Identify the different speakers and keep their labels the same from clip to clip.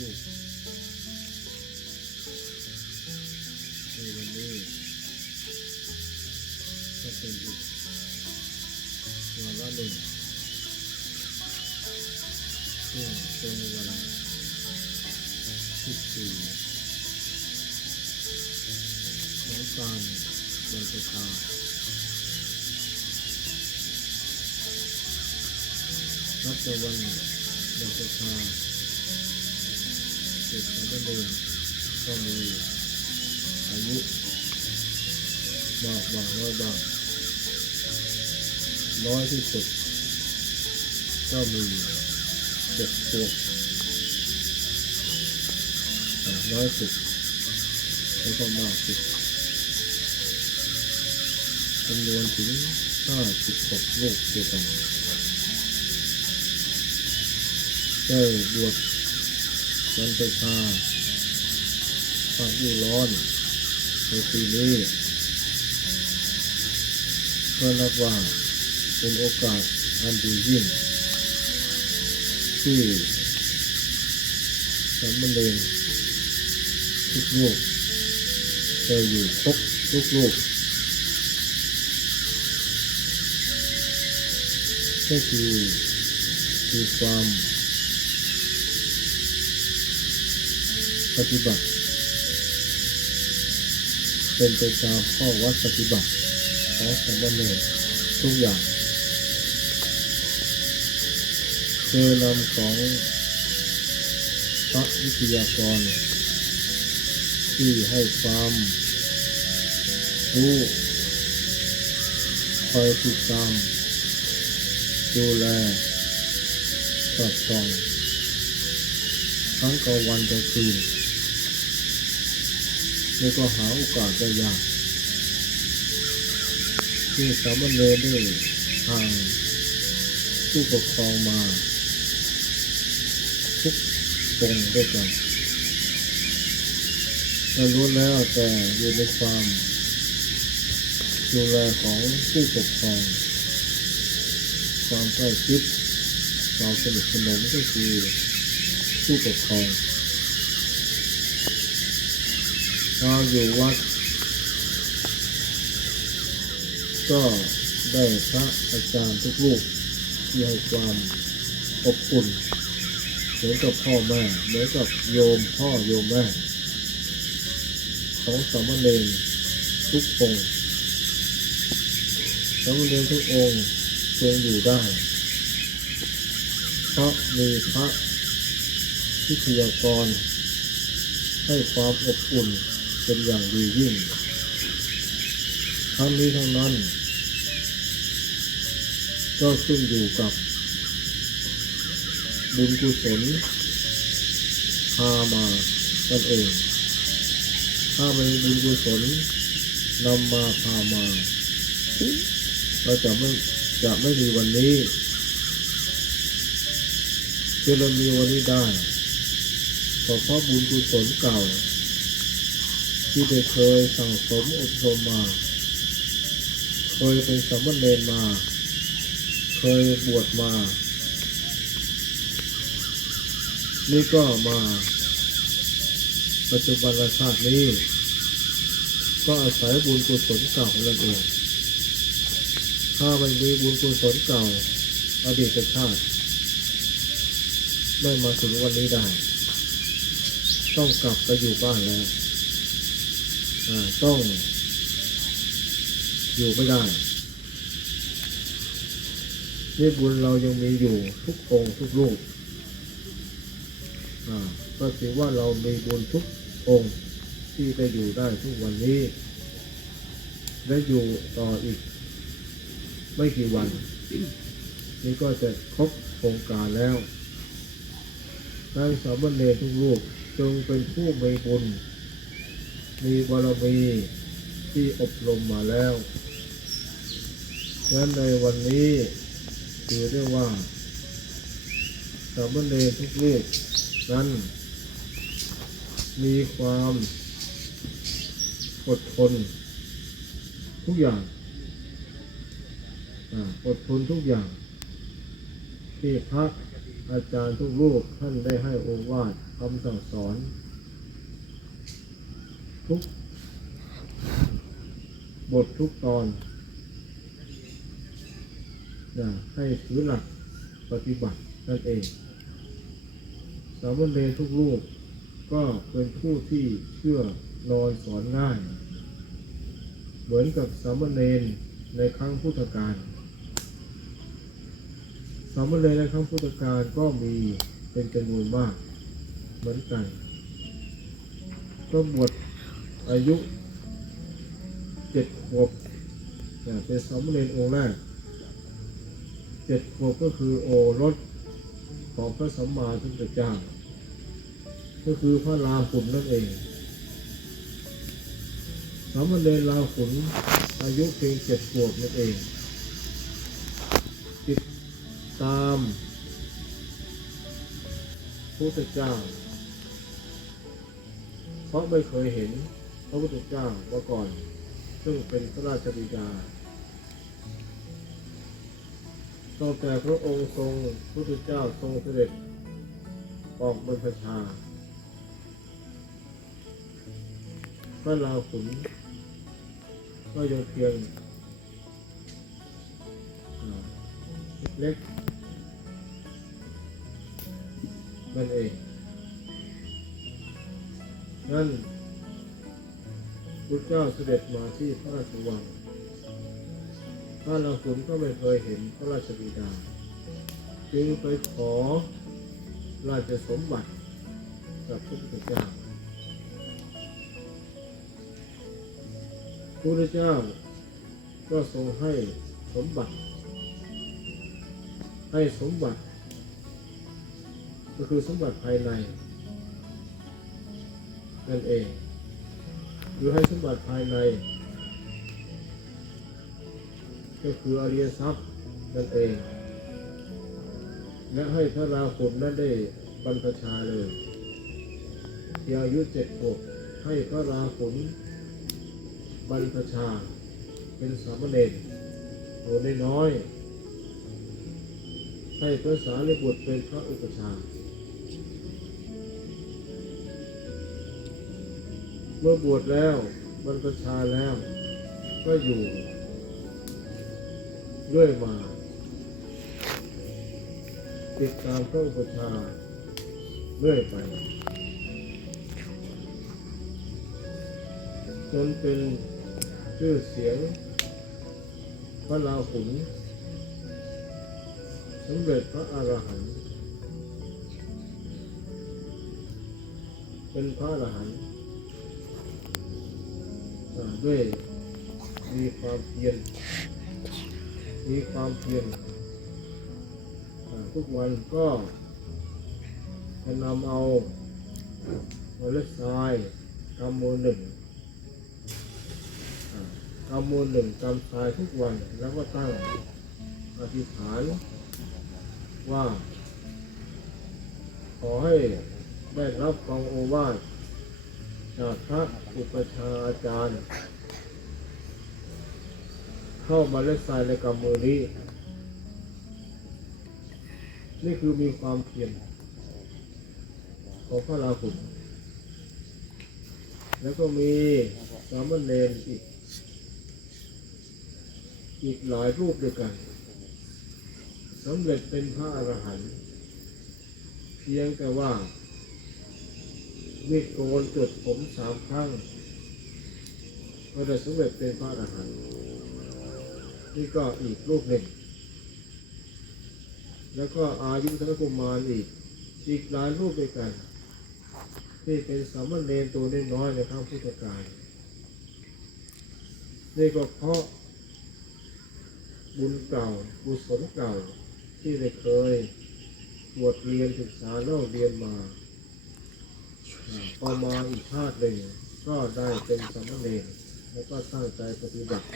Speaker 1: นี่คืวันนี้ก็เป็นอีกวาระหนึ่งซึ่งเป็นวันที่สี่ของการบริการนับแต่วันบริทาร เด็กสามเณรก็มีอายุมากบางน้อยบางน้อยที่สุด ก็มีเจ็ดขวบน้อยสุดแล้วก็มากสุดจำนวนถึงห้าสิบหกลูกเดียวกันได้บวช วันไปพาภาคฤดูร้อนในปีนี้ก็นับว่าเป็นโอกาสอันดียิ่ง ที่สามเณรทุกลูกจะอยู่ครบทุกลูกก็คือคือความ ปฏิบัติ เป็นไปตามข้อวัดปฏิบัติของสามเณรทุกอย่างคือนำของพระวิทยากร ที่ให้ความรู้คอยติดตาม ดูแลสอดส่อง ทั้งกลางวันกลางคืน นี่ก็หาโอกาสได้ยากที่สามเณรได้ทางผู้ปกครองมาทุกองด้วยกันเรารู้แล้วแต่อยู่ในความดูแลของผู้ปกครอง ความใกล้ชิดความสนิทสนมก็คือผู้ปกครอง เราอยู่วัด ก็ได้พระอาจารย์ทุกลูกที่ให้ความอบอุ่นเหมือนกับพ่อแม่เหมือนกับโยมพ่อโยมแม่ ของสามเณรทุกองค์สามเณรทุกองค์เพียงอยู่ได้ เพราะมีพระวิทยากรให้ความอบอุ่น เป็นอย่างดียิ่งทั้งนี้ทั้งนั้น ก็ขึ้นอยู่กับบุญกุศลพามาตนเอง ถ้าไม่มีบุญกุศลนำมาพามา เราจะไม่จะไม่มีวันนี้ที่เรามีวันนี้ได้เพราะบุญกุศลเก่า ที่ได้เคยสั่งสมอบรมมา เคยเป็นสามเณรมา เคยบวชมา นี่ก็มา ปัจจุบันชาตินี้ ก็อาศัยบุญกุศลเก่าของเราเองถ้าไม่มีบุญกุศลเก่าอดีตชาติไม่มาถึงวันนี้ได้ ต้องกลับไปอยู่บ้านแล้ว ต้อง อยู่ไม่ได้นี่บุญเรายังมีอยู่ทุกองค์ทุกลูกอ่าก็ถือว่าเรามีบุญทุกองค์ที่ได้อยู่ได้ทุกวันนี้และอยู่ต่ออีก ไม่กี่วัน นี่ก็จะครบโครงการแล้วนางสามเณรทุกลูกจงเป็นผู้มีบุญ มีบารมีที่อบรมมาแล้วงั้นในวันนี้ถือได้ว่าสามเณรทุกลูกนั้น มีความอดทนทุกอย่างอาอดทนทุกอย่าง ที่พระอาจารย์ทุกรูปท่านได้ให้โอวาทคำสั่งสอน ทุกบททุกตอนนะให้ถือหลักปฏิบัตินั่นเอง สามเณรทุกรูปก็เป็นผู้ที่เชื่อนอนสอนง่าย เหมือนกับสามเณรในครั้งพุทธกาลสามเณรในครั้งพุทธกาลก็มีเป็นจำนวนมากเหมือนกันก็บวช อายุเจ็ดขวบเนี่ยเป็นสามเณรองค์แรกเจ็ดขวบก็คือโอรสของพระสัมมาสัมพุทธเจ้า ก็คือพระลาขุนนั่นเองสามเณรลาขุนอายุเพียงเจ็ดขวบนั่นเอง ติดตามพระพุทธเจ้า เพราะไม่เคยเห็น ระพุทธเจ้าเมาก่อน ซึ่งเป็นพระราชบิดาตั้งแต่พระองค์ทรงพระพุทธเจ้าทรงเสด็จออกบรรพชาพระลาขุนก็ยังเพียงเล็กนั่นเองนั่น พุทธเจ้าเสด็จมาที่พระราชวังพระลาขุนก็ไม่เคยเห็นพระราชบิดา จึงไปขอราชสมบัติกับพระพุทธเจ้าพระพุทธเจ้าก็ทรงให้สมบัติ ให้สมบัติ ก็คือสมบัติภายในนั่นเอง หรือให้สมบัติภายใน ก็คืออริยทรัพย์นั่นเอง และให้พระราหุลนั้นได้บรรพชาเลยที่อายุเจ็ดขวบให้พระราหุลบรรพชาเป็นสามเณรตัวน้อยให้พระสารีบุตรเป็นพระอุปชฌา เมื่อบวชแล้วบรรพชาแล้ว ก็อยู่เรื่อยมา ติดตามพระอุปชาเรื่อยไปจนเป็นชื่อเสียงพระลาหุนสำเร็จพระอรหันต์เป็นพระอรหันต์ ด้วยมีความเพียรมีความเพียรทุกวันก็จะนำเอาเมล็ดทรายกำมือหนึ่งกำมูลหนึ่งกำทรายทุกวันแล้วก็ตั้งอธิษฐานว่า ขอให้ได้รับฟังโอวาท จากพระอุปชฌาย์อาจารย์ เข้ามาเล่นทรายในกำมือนี้ นี่คือมีความเพียรของพระราหุลแล้วก็มีสามเณรอีก อีกหลายรูปด้วยกันสำเร็จเป็นพระอรหันต์เพียงแต่ว่า มีโกนจุดผมสามครั้งก็ได้สำเร็จเป็นพระอรหันต์นี่ก็อีกรูปหนึ่ง แล้วก็อายุทนกุมารอีก อีกหลายรูปด้วยกัน ที่เป็นสามเณรตัวน้อยในครั้งพุทธกาลนี่ก็เพราะบุญเก่าบุศลเก่าที่ได้เคยบวชเรียนศึกษาเล่าเรียนมา พอมาอีกชาติหนึ่งก็ได้เป็นสามเณรแล้วก็ตั้งใจปฏิบัติ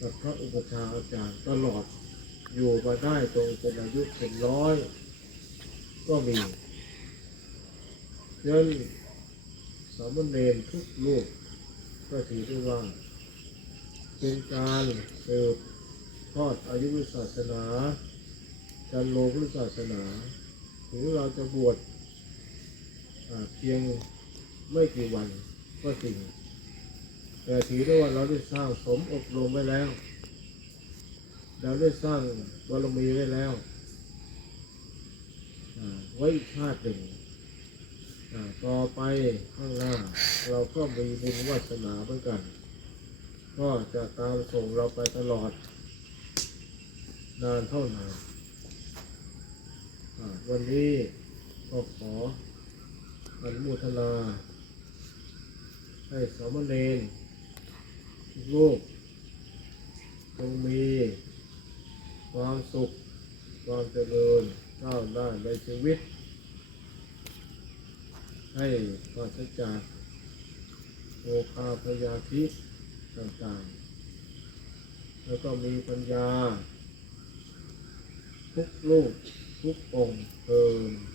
Speaker 1: กับพระอุปชาอาจารย์ตลอดอยู่มาได้จนเป็นอายุเป็นร้อย ก็มียันสามเณรทุกลูกก็ถือได้ว่า เป็นการสืบทอดอายุศาสนาจันโลพุทธศาสนาถึงเราจะบวช เพียงไม่กี่วันก็จริง แต่ถือได้ว่าเราได้สร้างสมอบรมไว้แล้ว เราได้สร้างบารมีไว้แล้วไว้อีกชาติหนึ่งต่อไปข้างหน้า เราก็มีบุญวาสนาเหมือนกัน ก็จะตามส่งเราไปตลอด นานเท่านานอ่วันนี้ก็ขอ อนุโมทนา ให้สามเณรทุกลูกจงมีความสุข ความเจริญก้าวหน้าในชีวิต ให้ปราศจากโอคาพยาธิต่างๆ แล้วก็มีปัญญา ทุกลูกทุกองค์เทิน